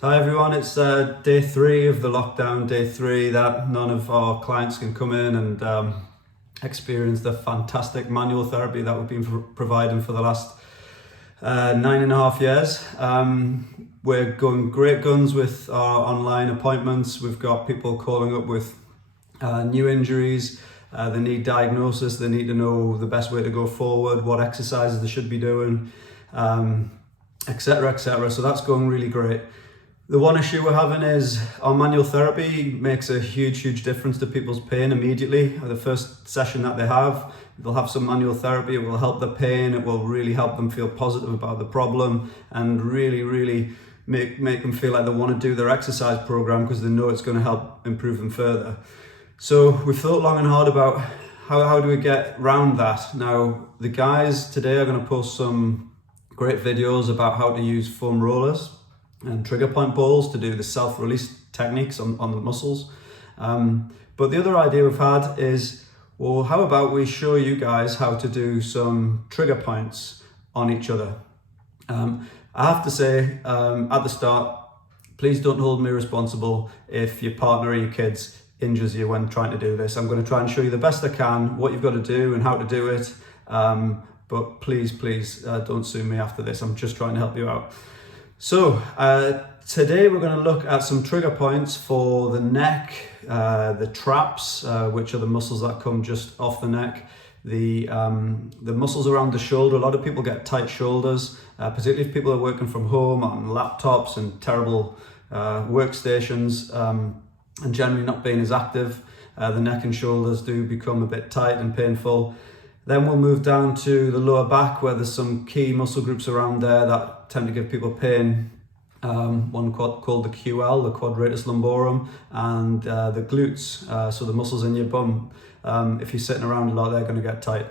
So hi everyone, it's day 3 of the lockdown, day 3 that none of our clients can come in and experience the fantastic manual therapy that we've been providing for the last 9.5 years. We're going great guns with our online appointments. We've got people calling up with new injuries, they need diagnosis, they need to know the best way to go forward, what exercises they should be doing, etc, etc. So that's going really great. The one issue we're having is our manual therapy makes a huge difference to people's pain immediately. The first session that they'll have some manual therapy. It will help the pain. It will really help them feel positive about the problem and really make them feel like they want to do their exercise program because they know it's going to help improve them further. So we've thought long and hard about how do we get around that. Now, the guys today are going to post some great videos about how to use foam rollers and trigger point balls to do the self-release techniques on the muscles. But the other idea we've had is, well, how about we show you guys how to do some trigger points on each other. I have to say at the start, please don't hold me responsible if your partner or your kids injures you when trying to do this. I'm going to try and show you the best I can, what you've got to do and how to do it. But please don't sue me after this. I'm just trying to help you out. So today we're going to look at some trigger points for the neck, the traps, which are the muscles that come just off the neck, the muscles around the shoulder. A lot of people get tight shoulders, particularly if people are working from home on laptops and terrible workstations and generally not being as active. The neck and shoulders do become a bit tight and painful. Then we'll move down to the lower back where there's some key muscle groups around there that tend to give people pain. One called the QL, the quadratus lumborum, and the glutes, so the muscles in your bum. If you're sitting around a lot, they're going to get tight.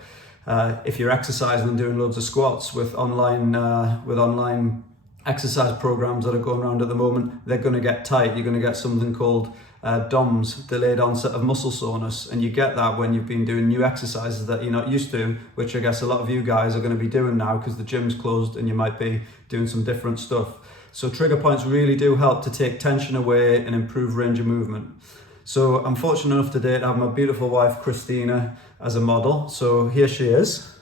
If you're exercising and doing loads of squats with online exercise programs that are going around at the moment, they're going to get tight. You're going to get something called DOMS, delayed onset of muscle soreness, and you get that when you've been doing new exercises that you're not used to, which I guess a lot of you guys are going to be doing now because the gym's closed and you might be doing some different stuff. So trigger points really do help to take tension away and improve range of movement. So I'm fortunate enough today to have my beautiful wife Christina as a model. So here she is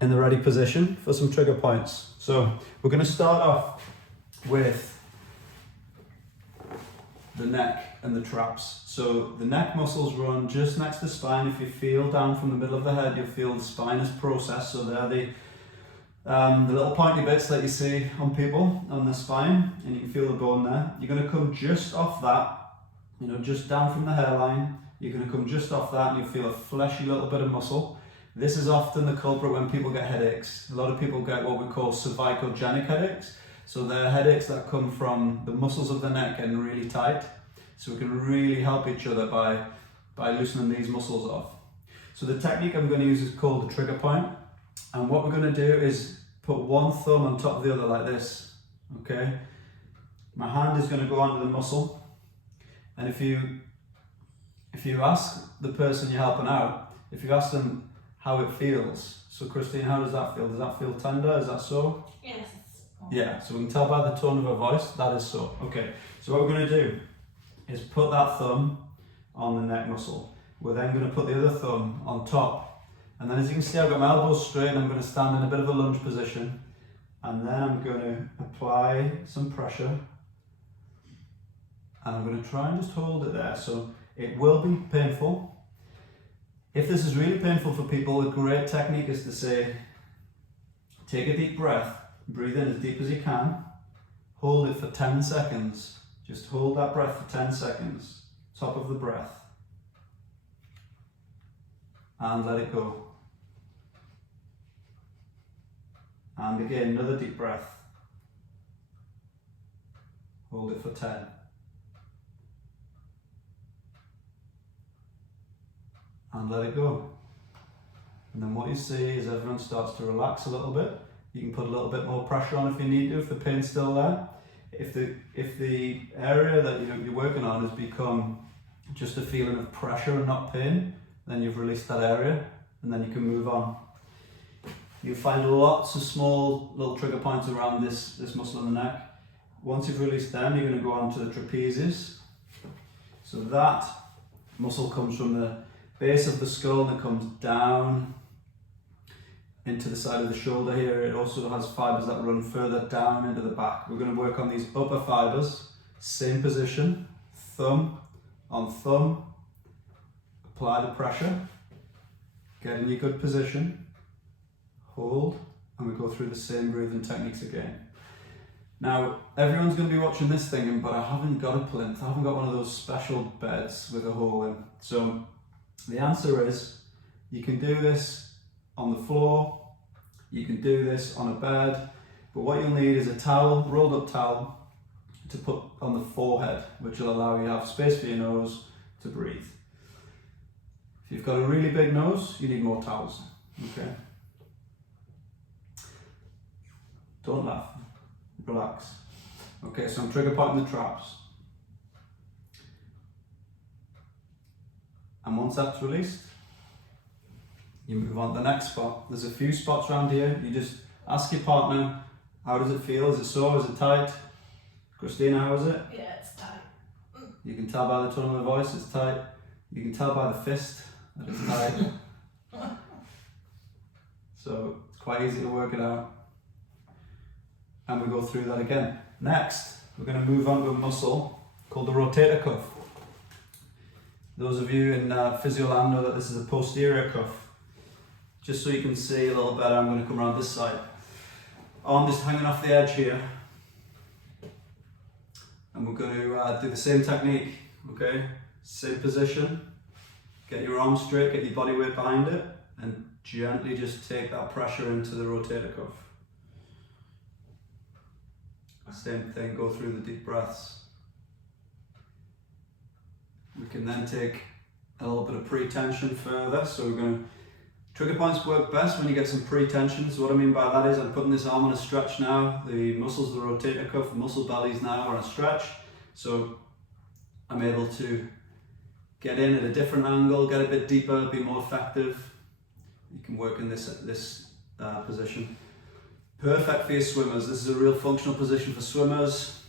in the ready position for some trigger points. So we're going to start off with the neck and the traps. So the neck muscles run just next to the spine. If you feel down from the middle of the head, you'll feel the spinous process. So they're the little pointy bits that you see on people on the spine, and you can feel the bone there. You're going to come just off that, just down from the hairline. You're going to come just off that and you'll feel a fleshy little bit of muscle. This is often the culprit when people get headaches. A lot of people get what we call cervicogenic headaches. So they're headaches that come from the muscles of the neck getting really tight. So we can really help each other by loosening these muscles off. So the technique I'm going to use is called the trigger point. And what we're going to do is put one thumb on top of the other like this. Okay? My hand is going to go onto the muscle. And if you ask the person you're helping out, if you ask them how it feels. So Christine, how does that feel? Does that feel tender? Is that sore? Yes. Yeah, so we can tell by the tone of her voice, that is so. Okay, so what we're going to do is put that thumb on the neck muscle. We're then going to put the other thumb on top. And then as you can see, I've got my elbows straight and I'm going to stand in a bit of a lunge position. And then I'm going to apply some pressure. And I'm going to try and just hold it there. So it will be painful. If this is really painful for people, a great technique is to say, take a deep breath. Breathe in as deep as you can, hold it for 10 seconds, just hold that breath for 10 seconds, top of the breath, and let it go. And again, another deep breath, hold it for 10. And let it go. And then what you see is everyone starts to relax a little bit. You can put a little bit more pressure on if you need to, if the pain's still there. If the area that you're working on has become just a feeling of pressure and not pain, then you've released that area and then you can move on. You'll find lots of small little trigger points around this muscle in the neck. Once you've released them, you're going to go on to the trapezius. So that muscle comes from the base of the skull and it comes down into the side of the shoulder here. It also has fibers that run further down into the back. We're going to work on these upper fibers. Same position, thumb on thumb. Apply the pressure. Get in your good position. Hold, and we go through the same breathing techniques again. Now, everyone's going to be watching this thinking, but I haven't got a plinth, I haven't got one of those special beds with a hole in. So the answer is, you can do this on the floor, you can do this on a bed, but what you'll need is a towel, rolled up towel, to put on the forehead, which will allow you to have space for your nose to breathe. If you've got a really big nose, you need more towels, okay? Don't laugh, relax. Okay, so I'm trigger pointing the traps. And once that's released, you move on to the next spot. There's a few spots around here. You just ask your partner, how does it feel? Is it sore? Is it tight? Christina, how is it? Yeah, it's tight. You can tell by the tone of the voice, it's tight. You can tell by the fist that it's tight. So it's quite easy to work it out. And we go through that again. Next, we're going to move on to a muscle called the rotator cuff. Those of you in Physioland know that this is a posterior cuff. Just so you can see a little better, I'm going to come around this side. Arm just hanging off the edge here. And we're going to do the same technique, okay? Same position. Get your arm straight, get your body weight behind it, and gently just take that pressure into the rotator cuff. Same thing, go through the deep breaths. We can then take a little bit of pre-tension further. So we're going to, trigger points work best when you get some pre-tension. So what I mean by that is I'm putting this arm on a stretch now. The muscles of the rotator cuff, the muscle bellies now are on a stretch. So I'm able to get in at a different angle, get a bit deeper, be more effective. You can work in this position. Perfect for your swimmers. This is a real functional position for swimmers.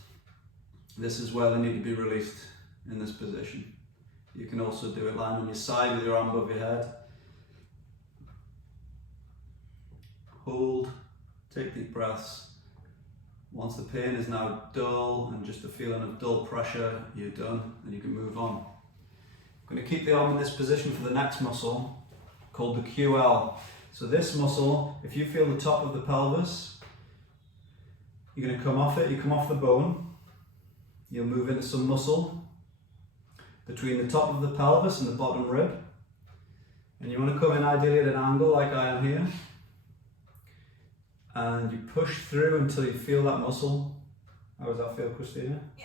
This is where they need to be released, in this position. You can also do it lying on your side with your arm above your head. Hold, take deep breaths. Once the pain is now dull and just a feeling of dull pressure, you're done and you can move on. I'm going to keep the arm in this position for the next muscle called the QL. So this muscle, if you feel the top of the pelvis, you're going to come off it, you come off the bone, you'll move into some muscle between the top of the pelvis and the bottom rib. And you want to come in ideally at an angle like I am here. And you push through until you feel that muscle. How does that feel, Christina? Yeah,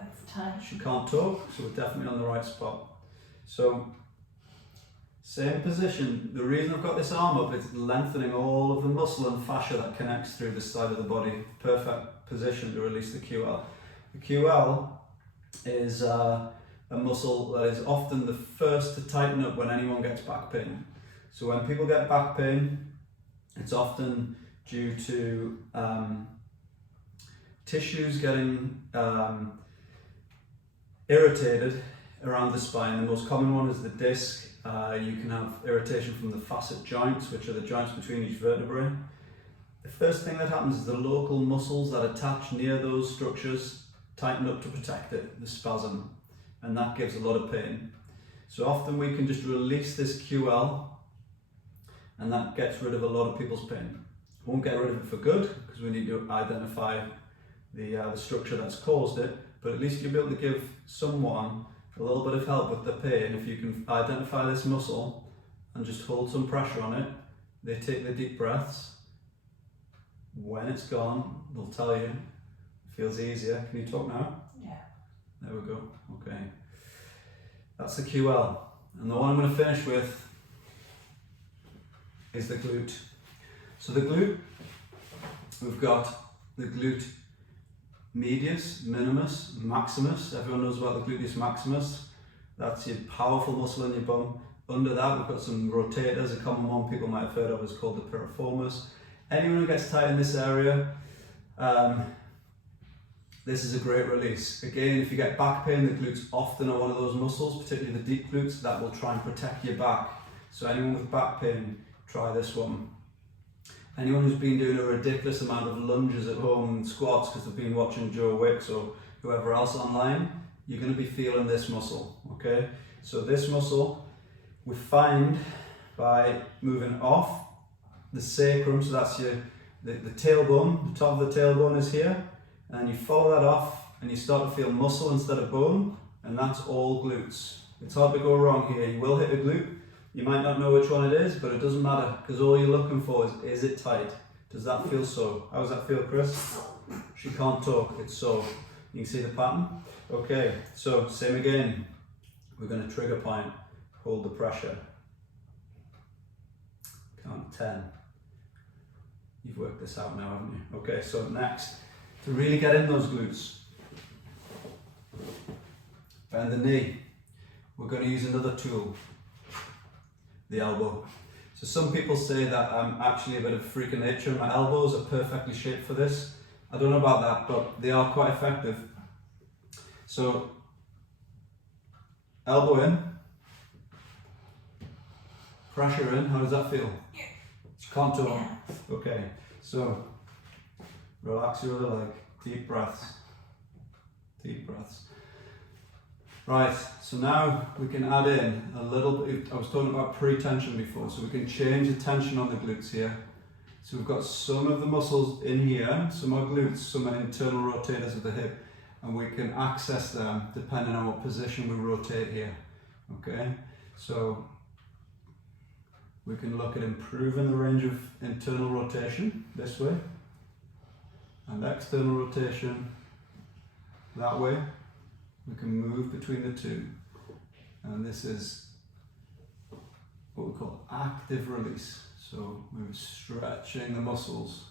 that's tight. She can't talk, so we're definitely on the right spot. So, same position. The reason I've got this arm up is lengthening all of the muscle and fascia that connects through this side of the body. Perfect position to release the QL. The QL is a muscle that is often the first to tighten up when anyone gets back pain. So when people get back pain, it's often due to tissues getting irritated around the spine. The most common one is the disc. You can have irritation from the facet joints, which are the joints between each vertebrae. The first thing that happens is the local muscles that attach near those structures tighten up to protect it, the spasm, and that gives a lot of pain. So often we can just release this QL and that gets rid of a lot of people's pain. Won't get rid of it for good because we need to identify the structure that's caused it, but at least you'll be able to give someone a little bit of help with the pain if you can identify this muscle and just hold some pressure on it. They take the deep breaths. When it's gone, they'll tell you. It feels easier. Can you talk now? Yeah. There we go. Okay. That's the QL. And the one I'm going to finish with is the glute. So the glute, we've got the glute medius, minimus, maximus. Everyone knows about the gluteus maximus. That's your powerful muscle in your bum. Under that, we've got some rotators. A common one people might have heard of is called the piriformis. Anyone who gets tight in this area, this is a great release. Again, if you get back pain, the glutes often are one of those muscles, particularly the deep glutes, that will try and protect your back. So anyone with back pain, try this one. Anyone who's been doing a ridiculous amount of lunges at home and squats because they've been watching Joe Wicks or whoever else online, you're going to be feeling this muscle, okay? So this muscle we find by moving off the sacrum, so that's the tailbone, the top of the tailbone is here, and you follow that off and you start to feel muscle instead of bone, and that's all glutes. It's hard to go wrong here. You will hit a glute, you might not know which one it is, but it doesn't matter, because all you're looking for is it tight? Does that feel so? How does that feel, Chris? She can't talk, it's so. You can see the pattern? Okay, so same again. We're going to trigger point, hold the pressure. Count 10. You've worked this out now, haven't you? Okay, so next, to really get in those glutes, bend the knee. We're going to use another tool, the elbow. So some people say that I'm actually a bit of a freak of nature and my elbows are perfectly shaped for this. I don't know about that, but they are quite effective. So, elbow in, pressure in, how does that feel? Contour. Yeah. Okay, so relax your other leg, deep breaths, deep breaths. Right, so now we can add in a little bit, I was talking about pre-tension before, so we can change the tension on the glutes here. So we've got some of the muscles in here, some are glutes, some are internal rotators of the hip, and we can access them depending on what position we rotate here. Okay, so we can look at improving the range of internal rotation this way, and external rotation that way. We can move between the two, and this is what we call active release. So we're stretching the muscles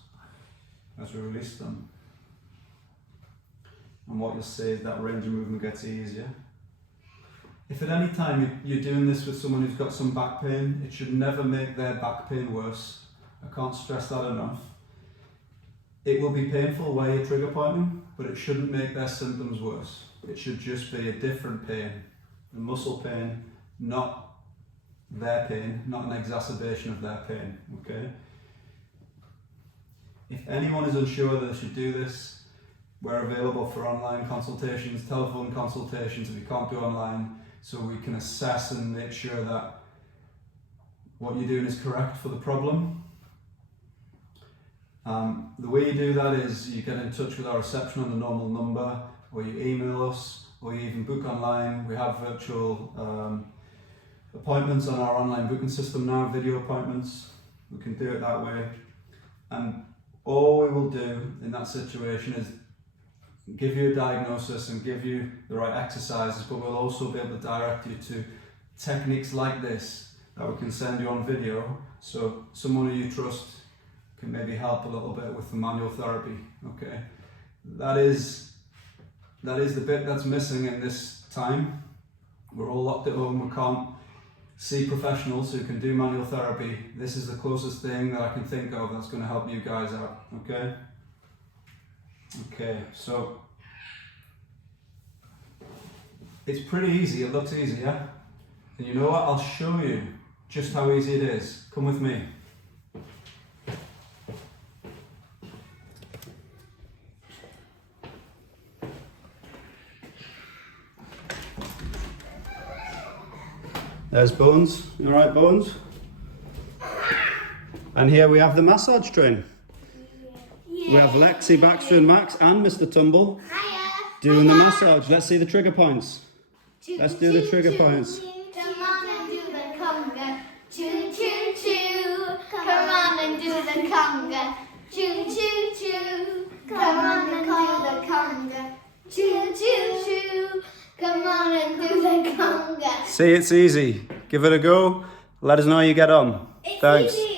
as we release them, and what you'll see is that range of movement gets easier. If at any time you're doing this with someone who's got some back pain, it should never make their back pain worse. I can't stress that enough. It will be painful while you're trigger pointing, but it shouldn't make their symptoms worse. It should just be a different pain, a muscle pain, not their pain, not an exacerbation of their pain, okay? If anyone is unsure that they should do this, we're available for online consultations, telephone consultations if you can't do online, so we can assess and make sure that what you're doing is correct for the problem. The way you do that is you get in touch with our reception on the normal number, or you email us, or you even book online. We have virtual appointments on our online booking system now, video appointments. We can do it that way. And all we will do in that situation is give you a diagnosis and give you the right exercises, but we'll also be able to direct you to techniques like this that we can send you on video, so someone who you trust can maybe help a little bit with the manual therapy. Okay, that is the bit that's missing in this time. We're all locked at home, we can't see professionals who can do manual therapy. This is the closest thing that I can think of that's going to help you guys out. Okay. Okay, so it's pretty easy, it looks easy, yeah? And you know what, I'll show you just how easy it is. Come with me. There's Bones, you alright Bones? And here we have the massage train. We have Lexi, Baxter and Max and Mr. Tumble doing the massage. Let's see the trigger points. Let's do the trigger points. Come on and do the conga. Choo choo choo. Come on and do the conga. Choo choo choo. Come on and do the conga. Choo choo choo. Come on and do the conga. See, it's easy. Give it a go. Let us know how you get on. Thanks. Easy.